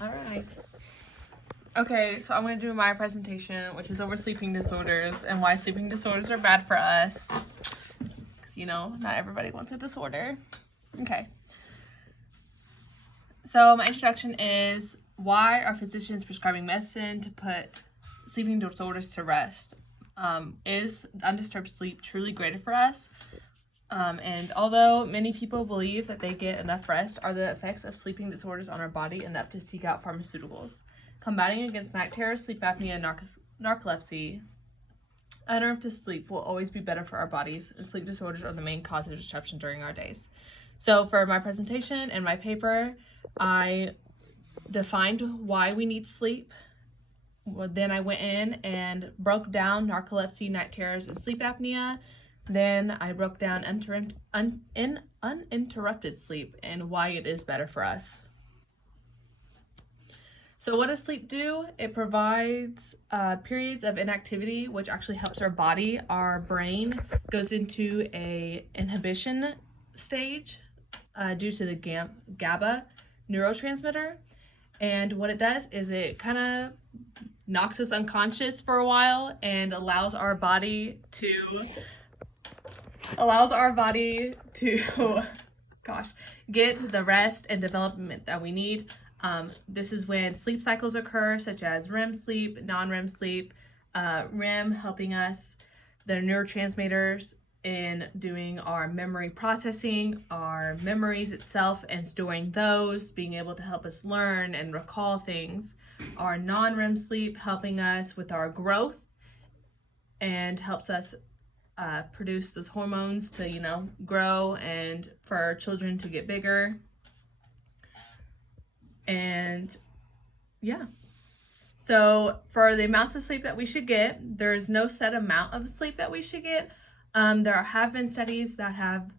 Alright. Okay, so I'm going to do my presentation, which is over sleeping disorders and why sleeping disorders are bad for us. Because, not everybody wants a disorder. Okay. So my introduction is, why are physicians prescribing medicine to put sleeping disorders to rest? Is undisturbed sleep truly greater for us? And although many people believe that they get enough rest, are the effects of sleeping disorders on our body enough to seek out pharmaceuticals? Combating against night terrors, sleep apnea, and narcolepsy, uninterrupted sleep will always be better for our bodies, and sleep disorders are the main cause of disruption during our days. So for my presentation and my paper, I defined why we need sleep. Then I went in and broke down narcolepsy, night terrors, and sleep apnea. Then I broke down uninterrupted sleep and why it is better for us. So what does sleep do? It provides periods of inactivity, which actually helps our body. Our brain goes into a inhibition stage due to the GABA neurotransmitter. And what it does is it kind of knocks us unconscious for a while and allows our body to get the rest and development that we need. This is when sleep cycles occur, such as REM sleep, non-REM sleep. REM helping us, the neurotransmitters, in doing our memory processing, our memories itself, and storing those, being able to help us learn and recall things. Our non-REM sleep helping us with our growth and helps us produce those hormones to, grow and for our children to get bigger. And yeah. So for the amounts of sleep that we should get, there's no set amount of sleep that we should get. There have been studies that have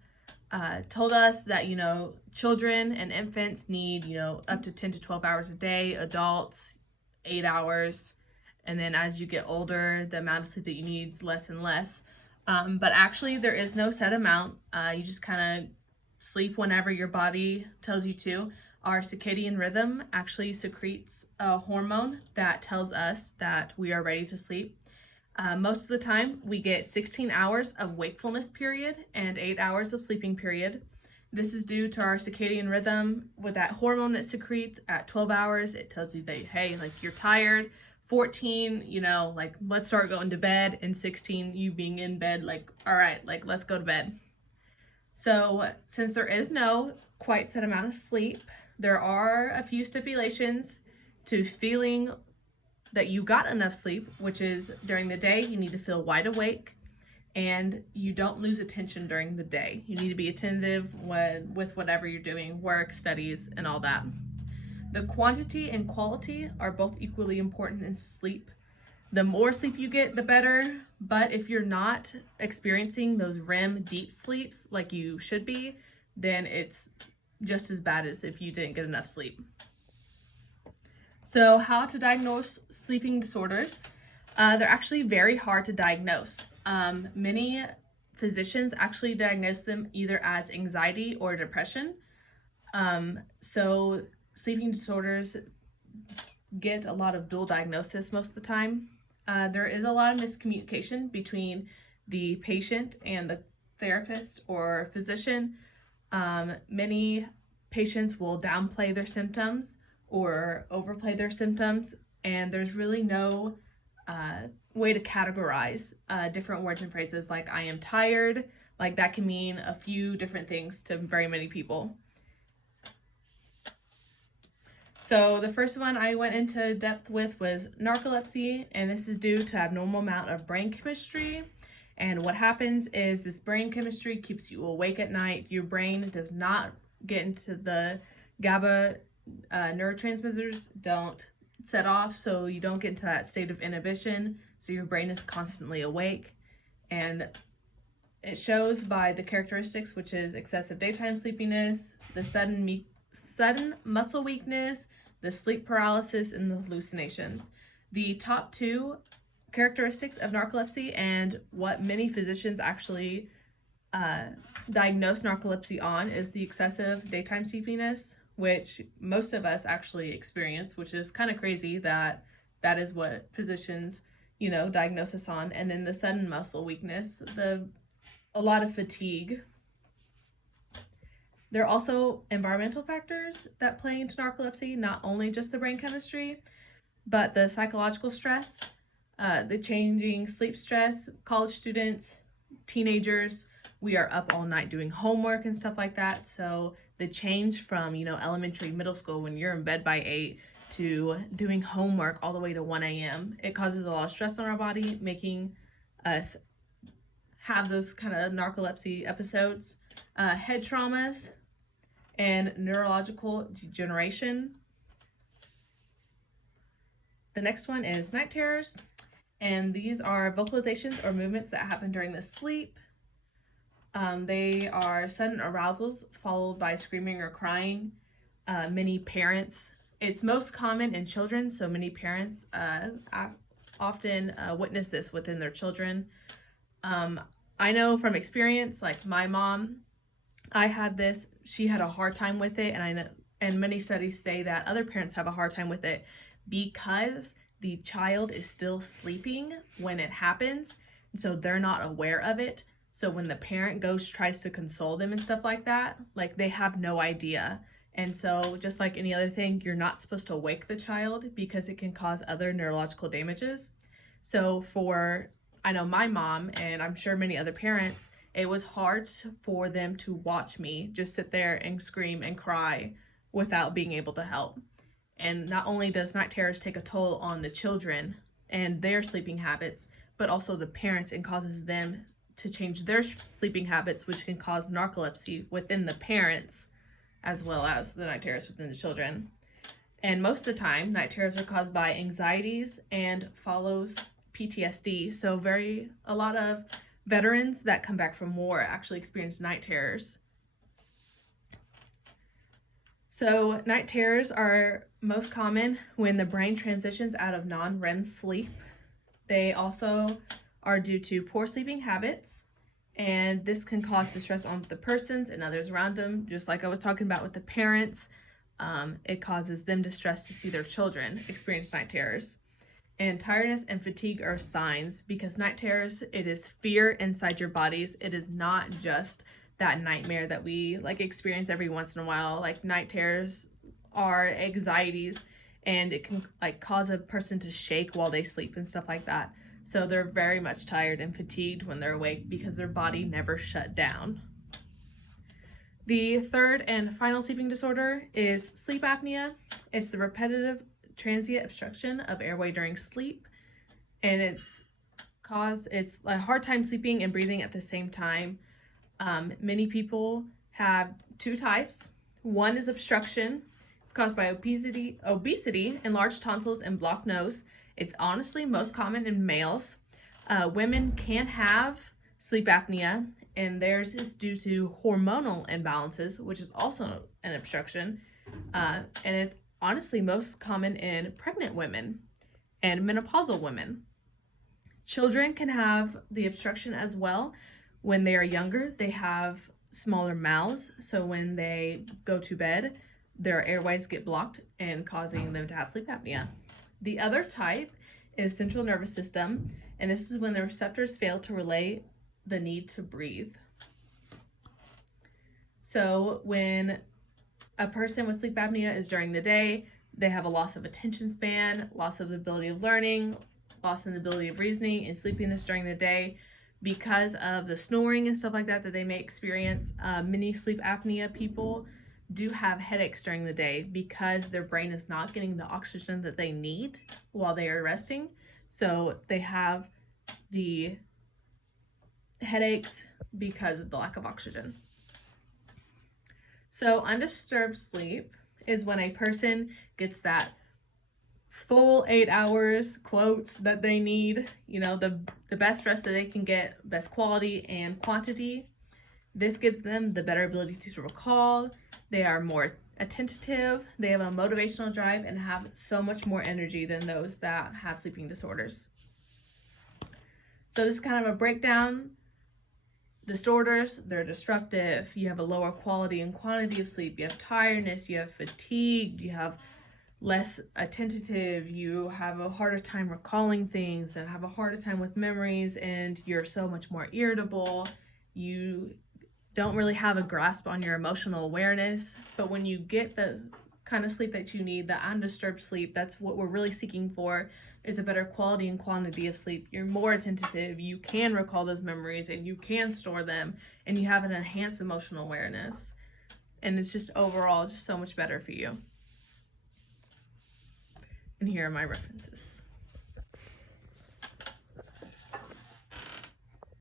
told us that, children and infants need, up to 10 to 12 hours a day, adults 8 hours. And then as you get older, the amount of sleep that you need is less and less. But actually there is no set amount. You just kind of sleep whenever your body tells you to. Our circadian rhythm actually secretes a hormone that tells us that we are ready to sleep. Most of the time, we get 16 hours of wakefulness period and 8 hours of sleeping period. This is due to our circadian rhythm with that hormone that secretes at 12 hours. It tells you that, hey, you're tired. 14, let's start going to bed. And 16, you being in bed, all right, let's go to bed. So since there is no quite set amount of sleep, there are a few stipulations to feeling that you got enough sleep, which is during the day, you need to feel wide awake and you don't lose attention during the day. You need to be attentive with whatever you're doing, work, studies, and all that. The quantity and quality are both equally important in sleep. The more sleep you get, the better. But if you're not experiencing those REM deep sleeps like you should be, then it's just as bad as if you didn't get enough sleep. So how to diagnose sleeping disorders? They're actually very hard to diagnose. Many physicians actually diagnose them either as anxiety or depression. So sleeping disorders get a lot of dual diagnosis most of the time. There is a lot of miscommunication between the patient and the therapist or physician. Many patients will downplay their symptoms or overplay their symptoms, and there's really no way to categorize different words and phrases like I am tired. That can mean a few different things to very many people. So the first one I went into depth with was narcolepsy, and this is due to abnormal amount of brain chemistry. And what happens is this brain chemistry keeps you awake at night. Your brain does not get into the GABA neurotransmitters don't set off, so you don't get into that state of inhibition. So your brain is constantly awake, and it shows by the characteristics, which is excessive daytime sleepiness, the sudden muscle weakness, the sleep paralysis, and the hallucinations. The top two characteristics of narcolepsy and what many physicians actually diagnose narcolepsy on is the excessive daytime sleepiness, which most of us actually experience, which is kind of crazy that that is what physicians, diagnose us on. And then the sudden muscle weakness, a lot of fatigue. There are also environmental factors that play into narcolepsy, not only just the brain chemistry, but the psychological stress, the changing sleep stress. College students, teenagers, we are up all night doing homework and stuff like that. So the change from, elementary, middle school, when you're in bed by 8, to doing homework all the way to 1 a.m., it causes a lot of stress on our body, making us have those kind of narcolepsy episodes. Head traumas and neurological degeneration. The next one is night terrors, and these are vocalizations or movements that happen during the sleep. They are sudden arousals followed by screaming or crying. Many parents, it's most common in children, so many parents often witness this within their children. I know from experience, like my mom, I had this, she had a hard time with it, and I know, and many studies say that other parents have a hard time with it because the child is still sleeping when it happens, and so they're not aware of it. So when the parent tries to console them and stuff like that, like they have no idea. And so just like any other thing, you're not supposed to wake the child because it can cause other neurological damages. So I know my mom, and I'm sure many other parents, it was hard for them to watch me just sit there and scream and cry without being able to help. And not only does night terrors take a toll on the children and their sleeping habits, but also the parents, and causes them to change their sleeping habits, which can cause narcolepsy within the parents as well as the night terrors within the children. And most of the time, night terrors are caused by anxieties and follows PTSD. So a lot of veterans that come back from war actually experience night terrors. So night terrors are most common when the brain transitions out of non-REM sleep. They also are due to poor sleeping habits, and this can cause distress on the persons and others around them. Just like I was talking about with the parents, it causes them distress to see their children experience night terrors. And tiredness and fatigue are signs, because night terrors, it is fear inside your bodies. It is not just that nightmare that we experience every once in a while. Like night terrors are anxieties, and it can cause a person to shake while they sleep and stuff like that. So they're very much tired and fatigued when they're awake because their body never shut down. The third and final sleeping disorder is sleep apnea. It's the repetitive transient obstruction of airway during sleep, and it's a hard time sleeping and breathing at the same time. Many people have two types. One is obstruction. It's caused by obesity, enlarged tonsils, and blocked nose. It's honestly most common in males. Women can have sleep apnea, and theirs is due to hormonal imbalances, which is also an obstruction. And it's honestly most common in pregnant women and menopausal women. Children can have the obstruction as well. When they are younger, they have smaller mouths, so when they go to bed, their airways get blocked and causing them to have sleep apnea. The other type is central nervous system, and this is when the receptors fail to relay the need to breathe. So when a person with sleep apnea is during the day, they have a loss of attention span, loss of the ability of learning, loss in the ability of reasoning, and sleepiness during the day because of the snoring and stuff like that they may experience. Many sleep apnea people do have headaches during the day because their brain is not getting the oxygen that they need while they are resting. So they have the headaches because of the lack of oxygen. So undisturbed sleep is when a person gets that full 8 hours, quotes, that they need, the best rest that they can get, best quality and quantity. This gives them the better ability to recall. They are more attentive, they have a motivational drive, and have so much more energy than those that have sleeping disorders. So this is kind of a breakdown disorders, they're destructive. You have a lower quality and quantity of sleep. You have tiredness, you have fatigue, you have less attentive, you have a harder time recalling things and have a harder time with memories, and you're so much more irritable. You don't really have a grasp on your emotional awareness. But when you get the kind of sleep that you need, the undisturbed sleep, that's what we're really seeking for, is a better quality and quantity of sleep. You're more attentive, you can recall those memories and you can store them, and you have an enhanced emotional awareness, and it's just overall just so much better for you. And here are my references.